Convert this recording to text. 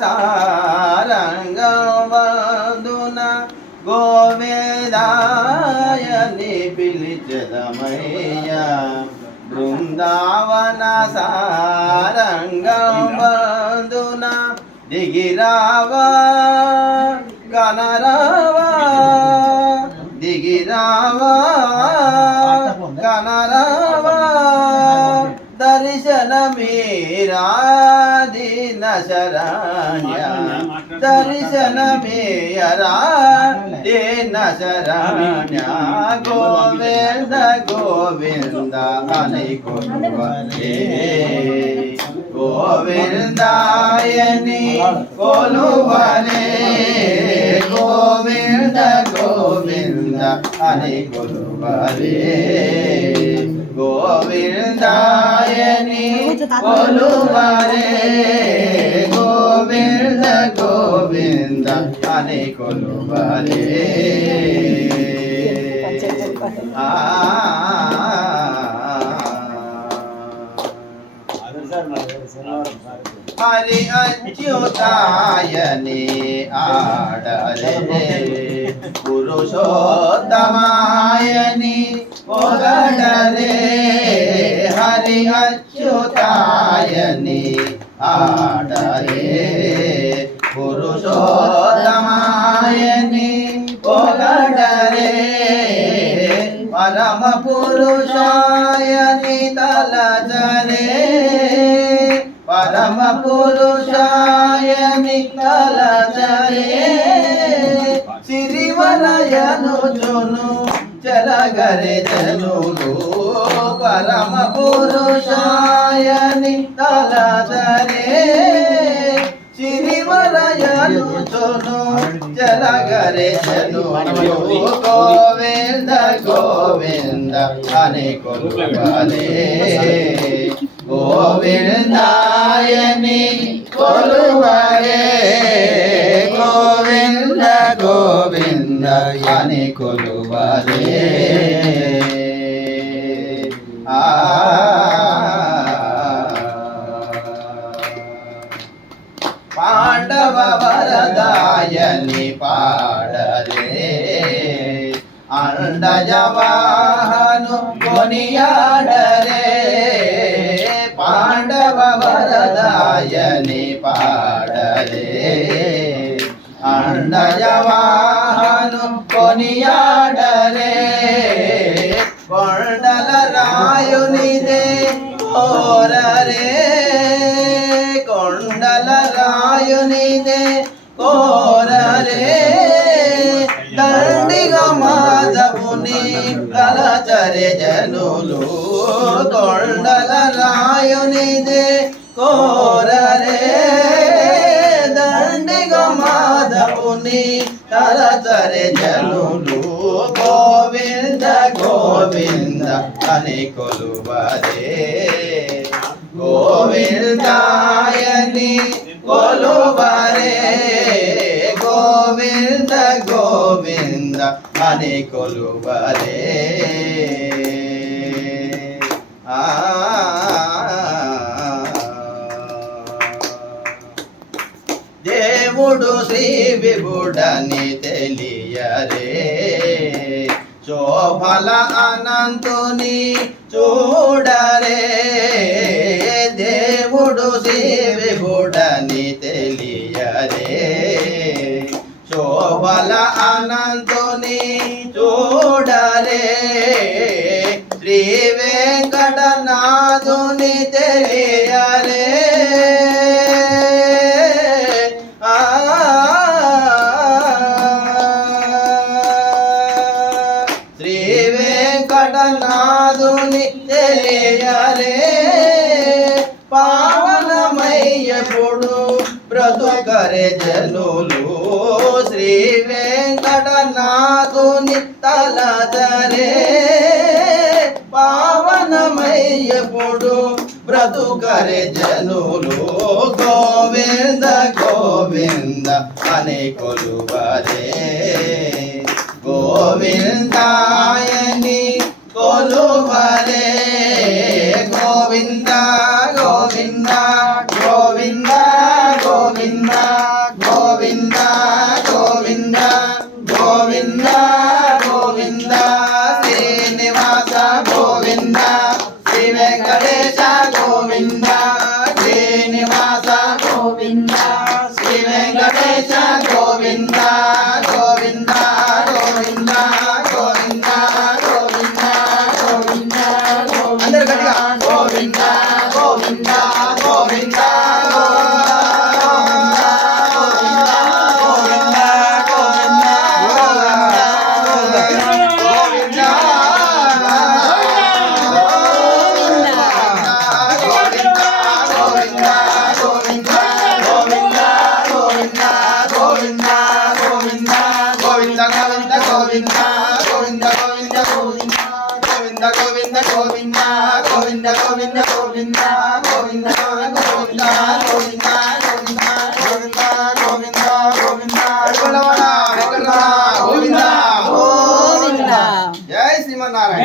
సారంగవందున గోవేదాయని పిలిచెదమయ్య బృందావన సారంగవందున దిగిరావా గణరావా దిగిరావా గణరావా దర్శన మీరాదిన శరణ్య దర్శన మేయరా దేన శరణ్య గోవింద గోవింద అని కొలువరే గోవిందాయని కొలువరే గోవింద గోవింద అని కొలువరే గోవిందాయని కొలువరే గోవింద గోవింద అని కొలువరే హరి అచ్యుతాయని ఆడరే పురుషోత్తమాయని పొగడరే హరి అచ్యుతాయని ఆడరే పురుషోత్తమాయని పొగడరే పరమ పురుషాయని తలజరే పరమ పురుషాయని తలజరే సిరివలయను జును చలగరే జనులు పరమ పురుషాయని తలజరే సిరివలయను జును చలగరే జనులు గోవింద గోవింద అని కొలువరే గోవిందాయని కొలువరే గోవింద గోవింద అని కొలువరే పాండవ వరదాయని పాడరే అండజవాహను కొనియాడరే పాండవ వరదాయని పాడరే అండజవాహను కొనియాడరే కొండల రాయునిదే కోరరే కొండల రాయునిదే కోరరే దండిగా మాధవుని తలచరే జనులు కొండల రాయునిదే కోరరే దండిగా మాధవుని తలచరే జనులు గోవింద గోవింద అని కొలువరే గోవిందాయని కొలువరే గోవింద గోవింద అని కొలువరే దేవుడు శ్రీ విభుడని తెలియరే శోభల అనంతుని చూడరే దేవుడు శ్రీ విభుడని తెలియరే శోభల అనంతుని చూడరే శ్రీ వెంకటనాథుని తెలియరే శ్రీ వెంకటనాథుని తెలియరే పావనమయ్యప్పుడు బ్రతుకరే జనులు శ్రీ వెంకటనాథుని తలచరే పావనమయ్యప్పుడు బ్రతుకరే జనులు గోవింద గోవింద అని కొలువరే గోవిందాయని కొలువరే గోవింద గోవింద గోవింద గోవింద గోవింద